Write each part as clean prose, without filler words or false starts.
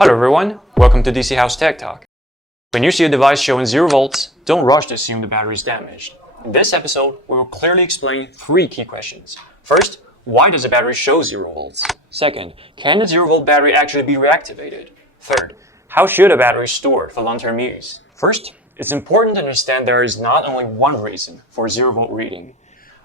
Hello everyone, welcome to DC House Tech Talk. When you see a device showing 0 volts, don't rush to assume the battery is damaged. In this episode, we will clearly explain 3 key questions. First, why does a battery show 0 volts? Second, can the 0 volt battery actually be reactivated? Third, how should a battery store for long-term use? First, it's important to understand there is not only one reason for 0 volt reading.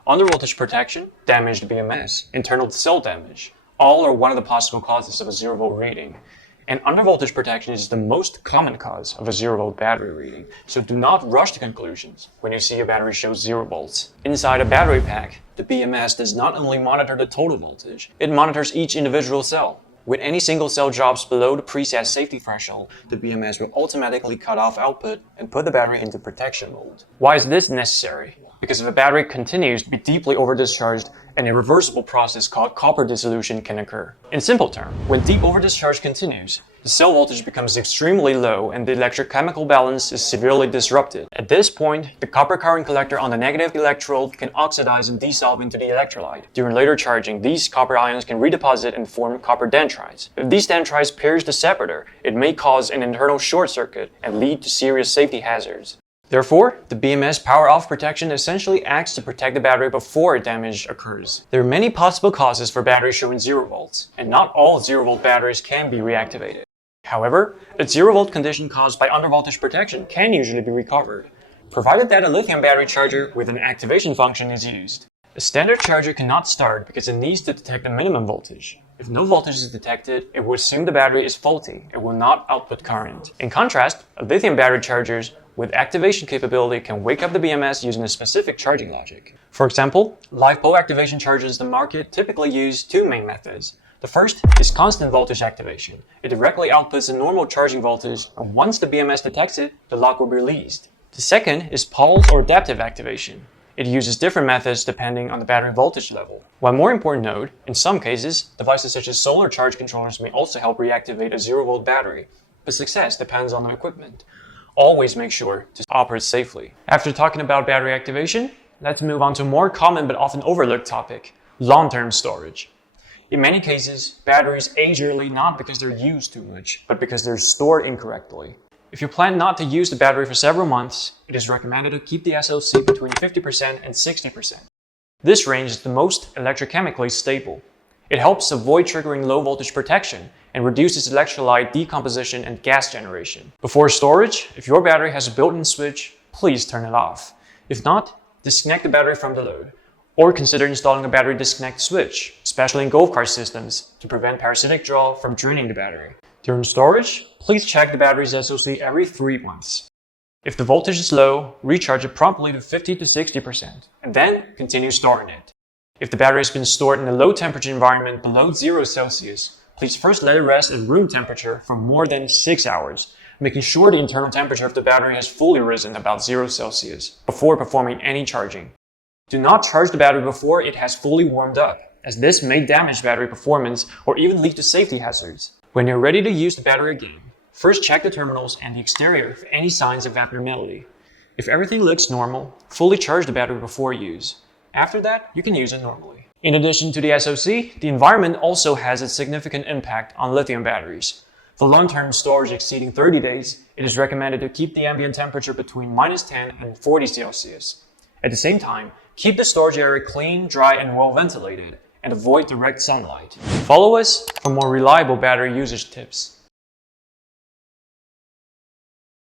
Undervoltage protection, damaged BMS, internal cell damage, all are one of the possible causes of a 0 volt reading. And undervoltage protection is the most common cause of a 0 volt battery reading, so do not rush to conclusions when you see a battery show 0 volts. Inside a battery pack, the BMS does not only monitor the total voltage, it monitors each individual cell. When any single cell drops below the preset safety threshold, the BMS will automatically cut off output and put the battery into protection mode. Why is this necessary? Because if a battery continues to be deeply over-discharged, an irreversible process called copper dissolution can occur. In simple terms, when deep over-discharge continues, the cell voltage becomes extremely low and the electrochemical balance is severely disrupted. At this point, the copper current collector on the negative electrode can oxidize and dissolve into the electrolyte. During later charging, these copper ions can redeposit and form copper dendrites. If these dendrites pierce the separator, it may cause an internal short circuit and lead to serious safety hazards. Therefore, the BMS power-off protection essentially acts to protect the battery before damage occurs. There are many possible causes for batteries showing 0 volts, and not all 0 volt batteries can be reactivated. However, a 0 volt condition caused by undervoltage protection can usually be recovered, provided that a lithium battery charger with an activation function is used. A standard charger cannot start because it needs to detect a minimum voltage. If no voltage is detected, it will assume the battery is faulty. It will not output current. In contrast, a lithium battery chargers with activation capability can wake up the BMS using a specific charging logic. For example, LiPo activation chargers in the market typically use 2 main methods. The first is constant voltage activation. It directly outputs a normal charging voltage, and once the BMS detects it, the lock will be released. The second is pulse or adaptive activation. It uses different methods depending on the battery voltage level. One more important note, in some cases, devices such as solar charge controllers may also help reactivate a 0 volt battery, but success depends on the equipment. Always make sure to operate safely. After talking about battery activation, let's move on to a more common but often overlooked topic, long-term storage. In many cases, batteries age early not because they're used too much, but because they're stored incorrectly. If you plan not to use the battery for several months, it is recommended to keep the SOC between 50% and 60%. This range is the most electrochemically stable. It helps avoid triggering low voltage protection and reduces electrolyte decomposition and gas generation. Before storage, if your battery has a built-in switch, please turn it off. If not, disconnect the battery from the load. Or consider installing a battery disconnect switch, especially in golf cart systems, to prevent parasitic draw from draining the battery. During storage, please check the battery's SOC every 3 months. If the voltage is low, recharge it promptly to 50 to 60%, and then continue storing it. If the battery has been stored in a low temperature environment below 0 Celsius, please first let it rest at room temperature for more than 6 hours, making sure the internal temperature of the battery has fully risen about 0 Celsius before performing any charging. Do not charge the battery before it has fully warmed up, as this may damage battery performance or even lead to safety hazards. When you're ready to use the battery again, first check the terminals and the exterior for any signs of abnormality. If everything looks normal, fully charge the battery before use. After that, you can use it normally. In addition to the SOC, the environment also has a significant impact on lithium batteries. For long-term storage exceeding 30 days, it is recommended to keep the ambient temperature between -10 and 40 Celsius. At the same time, keep the storage area clean, dry, and well ventilated, and avoid direct sunlight. Follow us for more reliable battery usage tips.